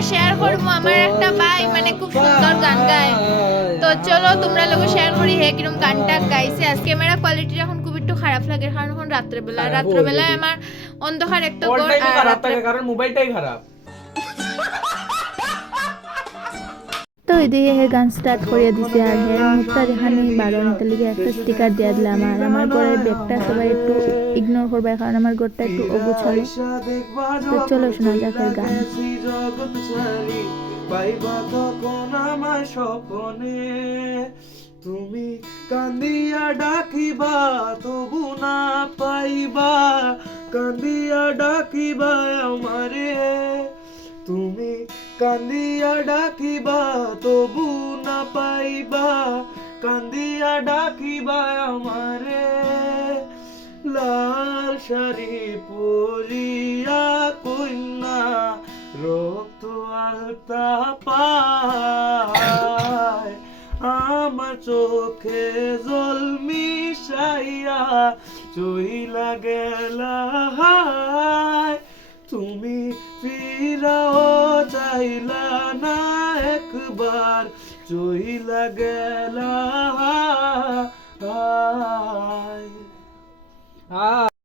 লগে শেয়ার করবো আমার একটা ভাই মানে খুব সুন্দর গান গায় তো চলো তোমরা লগে শেয়ার করি হে কিরম গানটা গাইছে আজকে ক্যামেরা কোয়ালিটি এখন খুব একটু খারাপ লাগে কারণ এখন রাত্রেবেলায় আমার অন্ধকার একটা অল টাইমই খারাপ থাকে কারণ মোবাইলটাই খারাপ তো এদিকে হে গান স্টার্ট করিয়া দিছে আর হে মুখটা দেখানি বারো নিতে লিগে একটা স্টিকার দিয়া দিলাম আর আমার ঘরের ব্যাগটা সবাই একটু ইগনোর করবে কারণ আমার ঘরটা একটু অগুছালো তো চলো শোনা যাক এর গান পাইবা তখন আমার স্বপ্নে তুমি কান্দিয়া ডাকিবা তবু না পাইবা কান্দিয়া ডাকিবা আমারে তুমি কান্দিয়া ডাকিবা তবু না পাইবা কান্দিয়া ডাকিবা আমারে লাল শাড়ি পরিয়া কন্যা রক্ত আলতা পায় আমার চোখে জল মিশাইয়া চইলা গেলা তুমি ফিরাও চাইলা না একবার চইলা গেলা